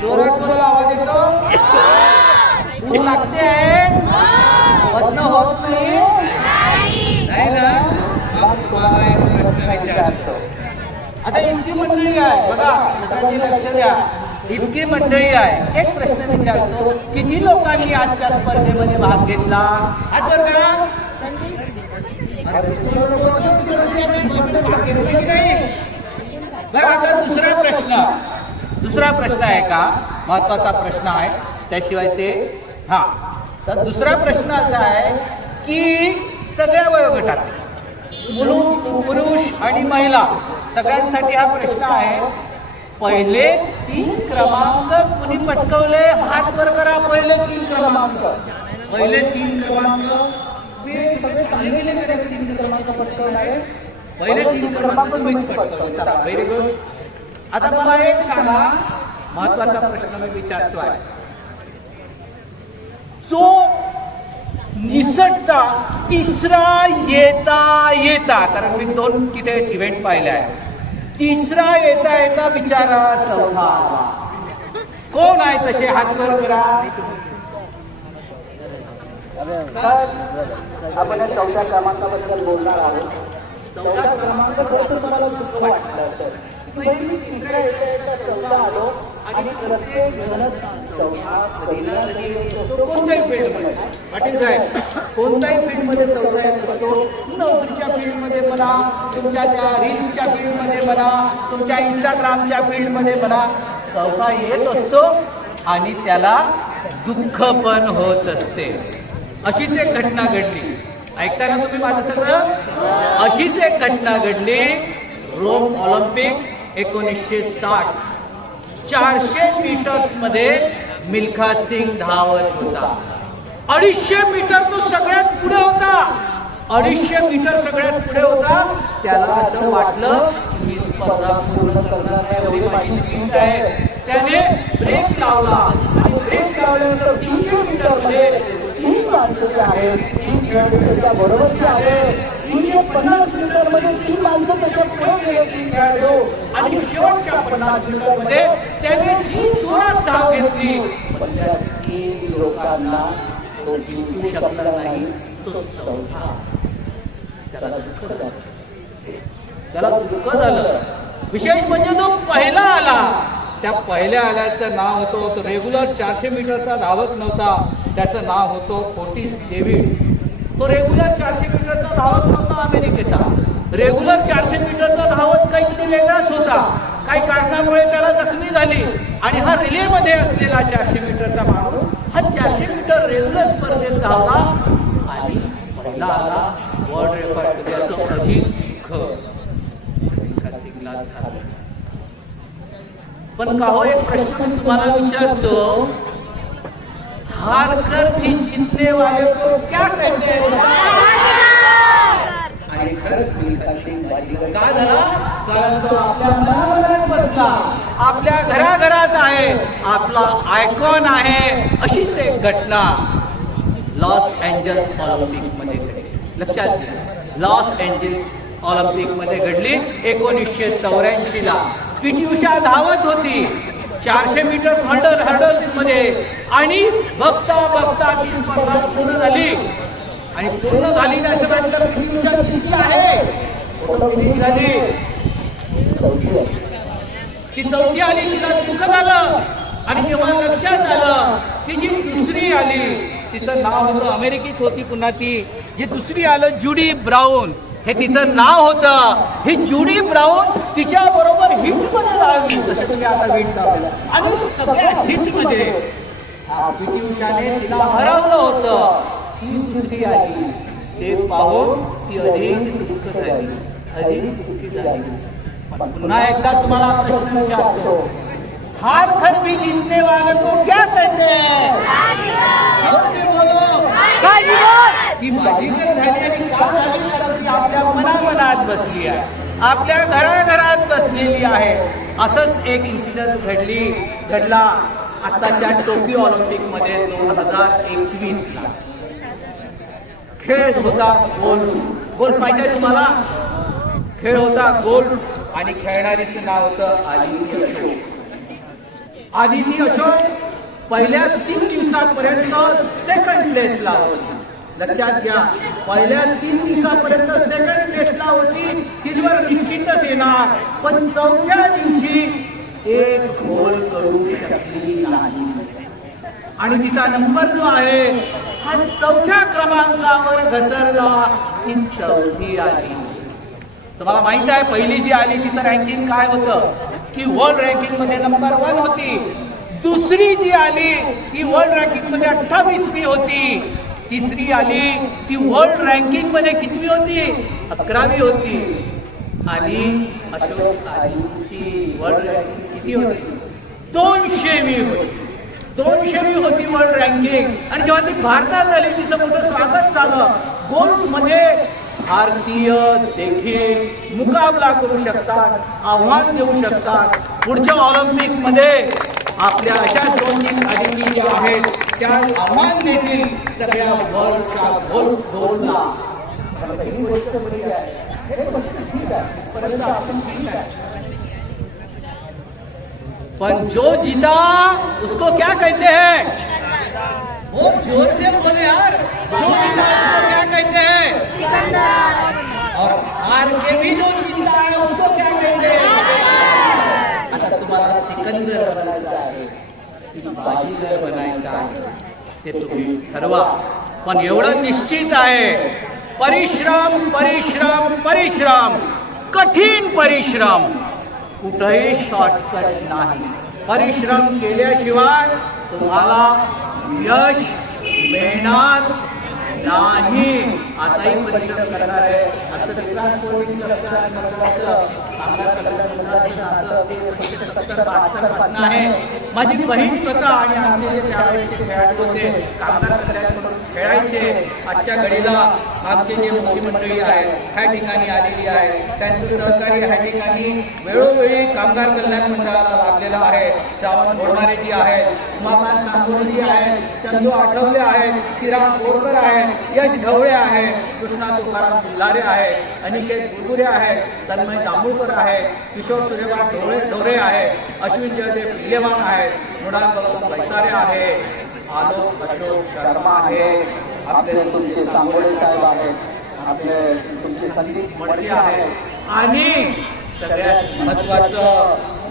जोरात बोला, आवाज येतो? भूक लागते आहे? बसणं होत नाही? नाही ना? मग तुम्हाला एक प्रश्न विचारतो. आता इतकी मंडळी आहे बघा, सगळ्यांनी लक्ष द्या. इतकी मंडळी आहे, एक प्रश्न विचारतो. किती लोकांनी आजच्या स्पर्धेमध्ये भाग घेतला? हात वर करा. बरं, आता दुसरा प्रश्न आहे का? महत्वाचा प्रश्न आहे, त्याशिवाय ते तर दुसरा प्रश्न असा आहे की सगळ्या वयोगटात पुरुष आणि महिला सगळ्यांसाठी हा प्रश्न आहे. पहिले 3 क्रमांक कुणी पटकवले? हात वर करा. पहिले 3 क्रमांक सगळे चांगले गेले का? 3 क्रमांक पटकवले. पहिले 3 क्रमांक तुम्हीच पटकवले. चला, व्हेरी गुड. आता मला एक सांगा, महत्वाचा प्रश्न मी विचारतोय. जो निसटता तिसरा येता कारण मी 2 तिथे इव्हेंट पाहिले आहे. तिसरा येता बिचारा चौथा कोण आहे? तसे हात वर करा. आपण या 4थ्या क्रमांकाबद्दल बोलणार आहोत. 4था क्रमांक जर तुम्हाला दुःख वाटलं तर मी तिसऱ्या येता चौथा आलो आणि प्रत्येक जण चौथा कधी ना कधी असतो. कोणत्याही फील्डमध्ये पाटील साहेब, कोणत्याही फील्डमध्ये चौथा येत असतो. नोकरीच्या फील्डमध्ये म्हणा, तुमच्या त्या रील्सच्या फील्डमध्ये म्हणा, तुमच्या इंस्टाग्रामच्या फील्डमध्ये म्हणा, चौथा येत असतो आणि त्याला दुःख पण होत असते. अशीच एक घटना घडली. ऐकताना तुम्ही माझं सगळं? अशीच एक घटना घडली. Rome Olympic 1960. 400 मीटर्स मध्ये मिल्खा सिंग धावत होता. 250 मीटर तो सगळ्यात पुढे होता. 250 मीटर सगळ्यात पुढे होता. त्याला असं वाटलं की स्पर्धा पूर्ण करणार आहे, एवढी माझी स्पीड आहे. त्याने ब्रेक लावला आणि ब्रेक लावल्यानंतर 300 मीटर मध्ये 3 माणसं जे आहेत, 3 खेळाडूच्या बरोबरचे आहेत. 350 मीटर मध्ये 3 माणसं त्याच्या पुढे गेले, 3 खेळाडू. आणि शेवटच्या 50 मीटर मध्ये त्याने जी जोरात धाव घेतली, पण त्या 3 लोकांना तो जिंकू शकला नाही. तो चौथा. त्याला दुःख झालं. विशेष म्हणजे तो पहिला आला. त्या पहिल्या आल्याचं नाव होतं, तो रेग्युलर 400 मीटरचा धावक नव्हता. त्याचं नाव होतं ओटिस डेव्हिड. तो रेग्युलर 400 मीटरचा धावक नव्हता अमेरिकेचा. रेग्युलर 400 मीटरचा धावक काहीतरी वेगळाच होता. काही कारणामुळे त्याला जखमी झाली आणि हा रिलेमध्ये असलेला 400 मीटरचा माणूस हा 400 मीटर रेग्युलर स्पर्धेत धावला आणि पहिला आला. वर्ल्ड रेकॉर्ड त्याचं अधिक मिल्खा सिंगला झालं. पण का हो, एक प्रश्न मी तुम्हाला विचारतो. हार कर भी जीतने वाले को क्या कहते हैं? आणि खरंच मिल्खा सिंग बाजीगर का झाला? कारण तो आपल्या मनात बसला, आपल्या घराघरात आहे, आपला आयकॉन आहे. अशीच एक घटना लॉस एंजल्स ऑलिम्पिक मध्ये घडली. लक्षात घ्या, लॉस एंजल्स ऑलिम्पिक मध्ये घडली 1984 ला. पीटी उषा धावत होती 400 मीटर हर्डल्स मध्ये आणि बघता बघता ती स्पर्धा पूर्ण झाली. आणि पूर्ण झाली नाही असं वाटलं, पीटी उषा दिसली आहे, झाली ती चौथी आली. तिला दुःख झालं आणि जेव्हा लक्षात आलं की जी दुसरी आली, तिचं नाव होतं, अमेरिकेच होती पुन्हा ती, जी दुसरी आलं जुडी ब्राऊन, हे तिचं नाव होतं. ही जुडी ब्राऊन तिच्या बरोबर हिट मध्ये लागली, जसं तुम्ही आता हिट लावलं. आणि सगळ्या हिट मध्ये पीटी उषाने तिला हरवलं होतं. ती दुसरी आली, ते पाहून ती अधिक दुःख झाली, अधिक दुःखी झाली. पुन्हा एकदा तुम्हाला प्रश्न विचारतो, हार कर भी जीतने वाले को क्या कहते हैं? ती बाजीगर झाली आणि का झाली? कारण ती आपल्या मनामनात बसली आहे, आपल्या घराघरात बसलेली आहे. असंच एक इन्सिडेंट घडला आताच्या टोकियो ऑलिम्पिक मध्ये 2021 ला. खेळ होता गोल्ड पाहिजे तुम्हाला? खेळ होता गोल्ड आणि खेळणारीचं नाव होतं आदिती अशोक. आदिती अशोक पहिल्या 3 दिवसापर्यंत सेकंड प्लेसला होती. लक्षात घ्या, पहिल्या 3 दिवसापर्यंत सेकंड प्लेसला होती. सिल्वर निश्चितच येणार, पण चौथ्या दिवशी एक गोल करू शकली नाही आणि तिचा नंबर जो आहे हा 4थ्या क्रमांकावर घसरला. ती 4थी आली. तुम्हाला माहित आहे पहिली जी आली तिचं रँकिंग काय होतं? ती वर्ल्ड रँकिंग मध्ये नंबर 1 होती. दुसरी जी आली ती वर्ल्ड रँकिंग मध्ये 28वी होती. तिसरी आली ती वर्ल्ड रँकिंग मध्ये कितवी होती? 11वी होती. आणि अशोक आदिची वर्ल्ड रँकिंग किती होती? 200वी होती. 200वी होती वर्ल्ड रँकिंग. आणि जेव्हा ती भारतात आली तिचं मोठं स्वागत झालं. गोल्फमध्ये भारतीय देखील मुकाबला करू शकतात, आव्हान देऊ शकतात. पुढच्या ऑलिम्पिकमध्ये आपल्या अशा 2 आदिती ज्या आहेत त्या आव्हान देखील सगळ्या वर्ल्डच्या गोल्फला. पर जो जीता उसको क्या कहते हैं? वो जोर से बोले यार, जो जीता उसको क्या कहते हैं? और हार के भी जो जीता है उसको क्या कहते हैं? आता तुम्हाला सिकंदर बनायचा आहे की बाजीगर बनायचा आहे ते तुम्ही ठरवा. पण एवढं निश्चित आहे, परिश्रम परिश्रम परिश्रम, कठीण परिश्रम, कुठेही शॉर्टकट नाही. परिश्रम केल्याशिवाय तुम्हाला यश मिळणार नाही. आताही परिश्रम करणार आहे. आता विकास कोळी आहे. माझी बहीण स्वतः आणि आमचे जे त्यावेळेचे खेळाडू होते, कामगार कल्याण खेळायचे. आजच्या घडीला आमचे जे मोठी मंडळी आहेत ह्या ठिकाणी आलेली आहे. त्यांचं सहकार्य ह्या ठिकाणी वेळोवेळी कामगार कल्याण मंडळाला लाभलेलं आहे. श्रावण घोडमारेजी आहेत, उमाकांत सांगोळेजी आहेत, चंदू आठवले आहेत, चिराग बोरकर आहेत, यश ढवळे आहेत, कृष्णा तुकाराम बिल्लारे आहेत, अनिकेत गुरगुरे आहेत, तन्मय जांभूळकर आहेत, किशोर सूर्यकांत ढोरे आहेत, अश्विन जयदेव पिल्लेवान आहेत, मृणाल गौतम बैसारे आहे, आलोक अशोक शर्मा आहे, आपले तुमचे सांगोळे साहेब आहेत, आपले तुमचे संदीप मडके आहेत. आणि सगळ्यात महत्त्वाचं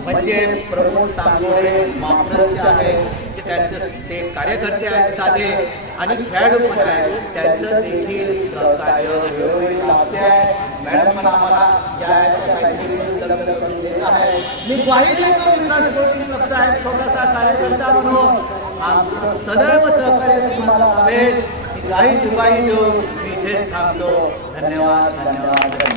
म्हणजे प्रमोद सांगोळे मापरचे आहेत. त्यांचं ते कार्यकर्ते आहेत साधे आणि खेळाडू पण आहेत. त्यांचं देखील सहकार्य वेळोवेळी लाभते आहे. मॅडम पण आम्हाला ज्या देत आहे. मी ग्वाही देतो विकास स्पोर्टिंग क्लबचा आहे छोटासा कार्यकर्ता म्हणून आमचं सदैव सहकार्य तुम्हाला लाभेल. ही काही दुबाई देऊन मी इथेच थांबतो. धन्यवाद धन्यवाद.